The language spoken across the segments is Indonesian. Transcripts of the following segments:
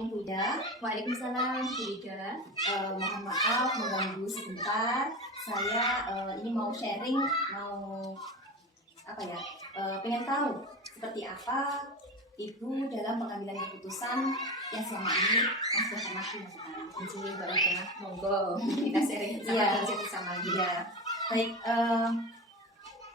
Assalamualaikum Bu Ida. Waalaikumsalam Bu Ida. Mohon maaf mengganggu sebentar. Saya ini mau sharing, pengen tahu seperti apa Ibu dalam pengambilan keputusan yang selama ini yang sudah pernah dilakukan. Jadi Mbak Ida, monggo kita sharing bersama lagi. Ya, baik.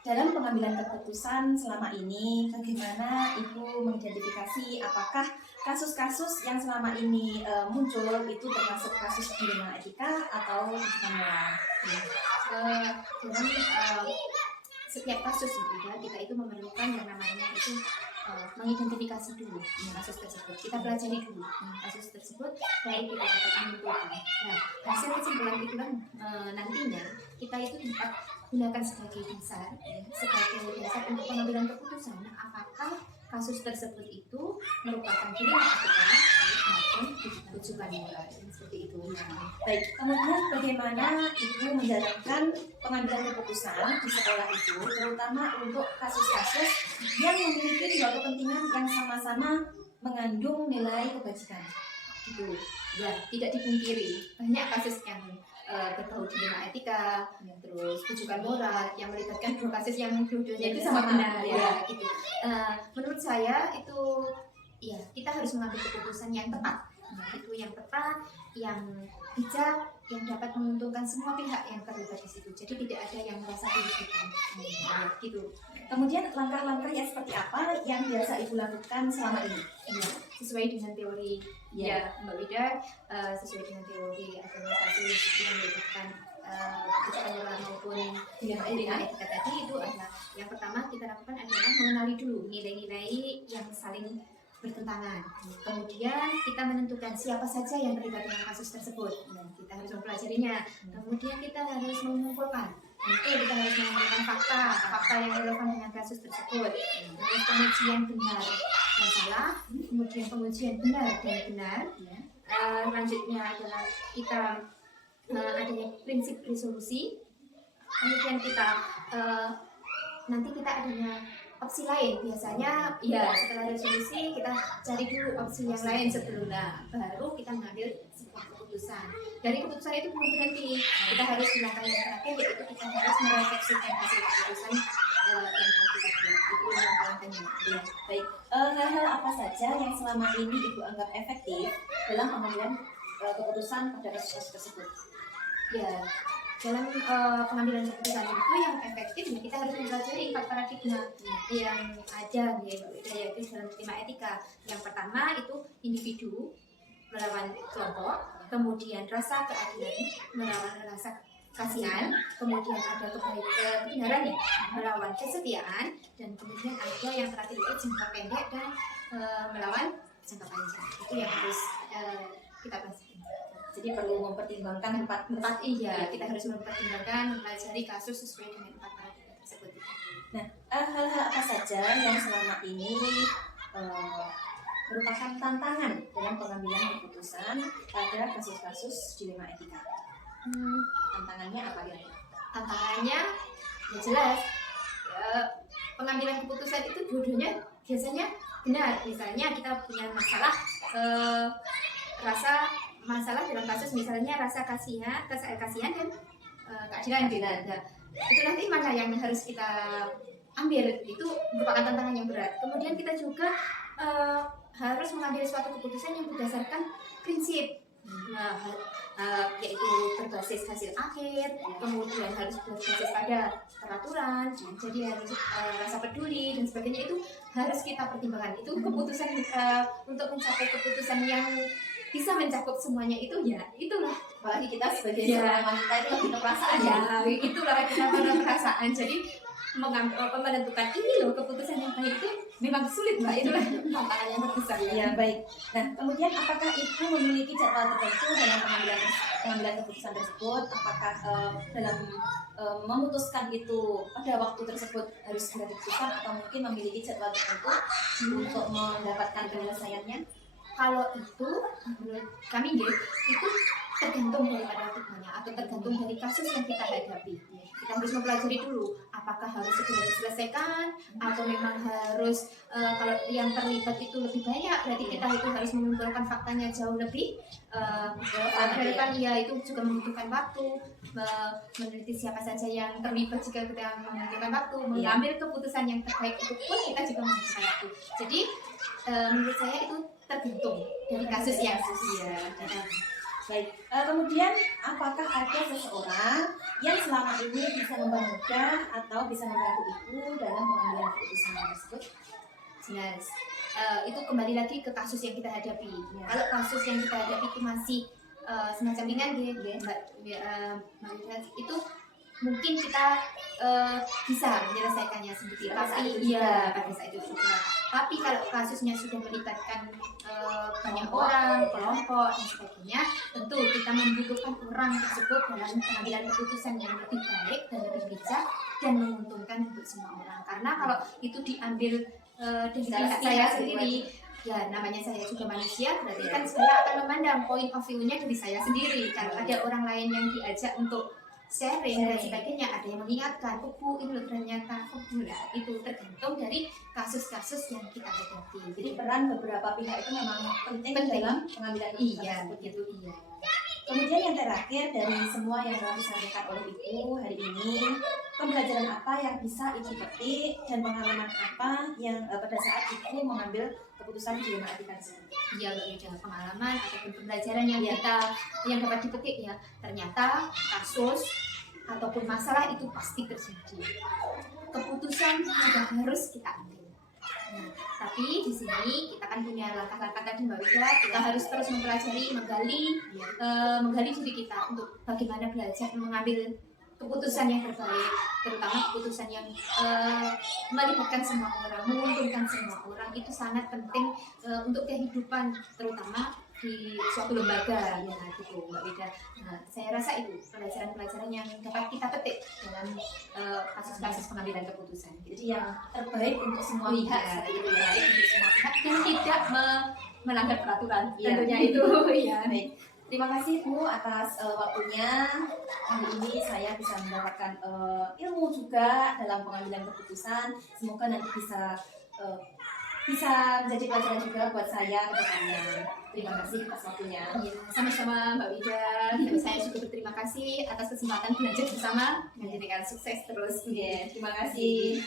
Dalam pengambilan keputusan selama ini, bagaimana Ibu mengidentifikasi apakah kasus-kasus yang selama ini muncul itu termasuk kasus dilema etika atau bukan moral? Dalam setiap kasus juga kita itu memerlukan yang namanya itu mengidentifikasi dulu kasus tersebut. Kita pelajari dulu kasus tersebut, baru kita dapat menentukan. Nah, hasil kesimpulan itu kan nantinya kita itu dapat gunakan sebagai dasar untuk pengambilan keputusan. Apakah kasus tersebut itu merupakan dilema etika maupun rujukan moral, seperti itu. Nah, baik. Kemudian bagaimana Ibu menjalankan pengambilan keputusan di sekolah itu, terutama untuk kasus-kasus yang memiliki dua kepentingan yang sama-sama mengandung nilai kebajikan? Gitu. Ya, tidak dipungkiri banyak kasus yang berbau dilema etika, terus rujukan moral yang melibatkan dua kasus yang dua-duanya itu sama benar ya, gitu. Menurut saya itu ya kita harus mengambil keputusan yang tepat, itu yang tepat, yang bijak, yang dapat menguntungkan semua pihak yang terlibat di situ. Jadi tidak ada yang merasa dirugikan, gitu. Kemudian langkah-langkah yang seperti apa yang biasa Ibu lakukan selama ini? Ya, sesuai dengan teori ya Mbak Wida, sesuai dengan teori adanya kasus yang melibatkan rujukan moral maupun dilema etika tadi, itu adalah yang pertama kita lakukan adalah mengenali dulu nilai-nilai yang saling bertentangan. Kemudian kita menentukan siapa saja yang terlibat dengan kasus tersebut. Kita harus mempelajarinya. Kemudian kita harus mengumpulkan. Kita harus mengumpulkan fakta yang relevan dengan kasus tersebut. Terus pengujian benar dan salah, kemudian pengujian benar dan benar. Selanjutnya adalah kita adanya prinsip resolusi. Kemudian kita nanti kita adanya opsi lain. Biasanya ya setelah resolusi kita cari dulu opsi yang lain sebelumnya, baru kita mengambil sebuah keputusan. Dari keputusan itu belum berhenti, kita harus melakukan yang terakhir, yaitu kita harus merefleksikan hasil keputusan yang telah kita buat. Itu langkah-langkahnya. Ya, baik. Hal-hal apa saja yang selama ini Ibu anggap efektif dalam pengambilan keputusan pada kasus tersebut? Ya, dalam pengambilan keputusan itu yang efektif, kita harus mempelajari 4 paradigma yang ada yaitu dalam dilema etika. Yang pertama itu individu melawan kelompok, kemudian rasa keadilan melawan rasa kasihan, kemudian ada kebenaran melawan kesetiaan, dan kemudian ada yang terakhir itu jangka pendek dan melawan jangka panjang. Itu yang harus kita pelajari. Jadi perlu mempertimbangkan empat. Iya, kita harus mempertimbangkan, mempelajari kasus sesuai dengan 4 paradigma tersebut. Nah, hal-hal apa saja yang selama ini merupakan tantangan dalam pengambilan keputusan pada kasus-kasus dilema etika? Tantangannya apa ya? Tantangannya ya jelas, pengambilan keputusan itu dua-duanya biasanya benar. Misalnya kita punya masalah dalam kasus misalnya rasa kasihan dan keadilan gitu. Nah, itu nanti mana yang harus kita ambil, itu merupakan tantangan yang berat. Kemudian kita juga harus mengambil suatu keputusan yang berdasarkan prinsip, yaitu berbasis hasil akhir, kemudian harus berbasis pada peraturan, jadi harus rasa peduli dan sebagainya. Itu harus kita pertimbangkan. Itu keputusan untuk mencapai keputusan yang bisa mencakup semuanya itu, ya itulah, apalagi kita sebagai seorang wanita itu lebih ke perasaan ya, itulah kita pada perasaan. Jadi menentukan ini loh keputusan yang baik itu memang sulit, Mbak. Itulah tantangan yang terbesar ya. Ya, baik. Nah, kemudian apakah Ibu memiliki jadwal tertentu dalam pengambilan keputusan tersebut? Apakah dalam memutuskan itu pada waktu tersebut harus segera diputuskan, atau mungkin memiliki jadwal tertentu untuk mendapatkan penyelesaiannya? Kalau itu menurut kami itu tergantung dari paradigmanya atau tergantung dari kasus yang kita hadapi. Kita harus mempelajari dulu apakah harus segera diselesaikan atau memang harus kalau yang terlibat itu lebih banyak, berarti kita itu harus mengumpulkan faktanya jauh lebih relevan. Ya, itu juga membutuhkan waktu, meneliti siapa saja yang terlibat jika kita membutuhkan waktu, mengambil keputusan yang terbaik itu pun kita juga membutuhkan waktu. Jadi menurut saya itu tergantung dari kasus yang Baik, kemudian apakah ada seseorang yang selama ini bisa mempermudah atau bisa membantu ibu dalam pengambilan keputusan tersebut? Jelas. Itu kembali lagi ke kasus yang kita hadapi. Kalau kasus yang kita hadapi itu masih semacam ringan, Mbak Ira, itu mungkin kita bisa menyelesaikannya sendiri. Tapi iya, pada saat itu juga. Tapi kalau kasusnya sudah melibatkan banyak orang, kelompok dan sebagainya, tentu kita membutuhkan orang tersebut dalam pengambilan keputusan yang lebih baik dan lebih bijak dan menguntungkan untuk semua orang. Karena kalau itu diambil dari saya sendiri, ya namanya saya juga manusia, berarti kan saya akan memandang point of view-nya dari saya sendiri. Kalau ada orang lain yang diajak untuk sharing dan sebagainya, ada yang mengingatkan, Bu, ini loh ternyata, itu tergantung dari kasus-kasus yang kita hadapi. Jadi peran beberapa pihak itu memang penting. Dalam pengambilan keputusan. Iya, begitu, iya. Kemudian yang terakhir dari semua yang telah disampaikan oleh Ibu hari ini, pembelajaran apa yang bisa Ibu petik dan pengalaman apa yang pada saat Ibu mengambil keputusan di Dilema Etika tersebut? Iya, ada pengalaman ataupun pembelajaran yang yang dapat dipetik ya. Ternyata kasus ataupun masalah itu pasti terjadi. Keputusan sudah harus kita ambil. Nah, tapi di sini kita kan punya langkah-langkah tadi Mbak Wida, kita harus terus mempelajari, menggali diri kita untuk bagaimana belajar mengambil keputusan yang terbaik, terutama keputusan yang melibatkan semua orang, menguntungkan semua orang. Itu sangat penting untuk kehidupan, terutama di suatu lembaga ya gitu Mbak Wida. Nah, saya rasa itu pelajaran-pelajaran yang dapat kita petik dalam kasus-kasus pengambilan keputusan. Jadi yang terbaik untuk semua pihak, terbaik untuk semua pihak dan tidak melanggar peraturan. Tentunya itu ya. Baik. Terima kasih Bu atas waktunya. Hari ini saya bisa mendapatkan ilmu juga dalam pengambilan keputusan. Semoga nanti bisa menjadi pelajaran juga buat saya ke depannya. Terima kasih atas waktunya. Ya, sama-sama Mbak Wida. Saya juga berterima kasih atas kesempatan belajar bersama. Menjadikan sukses terus. Terima kasih.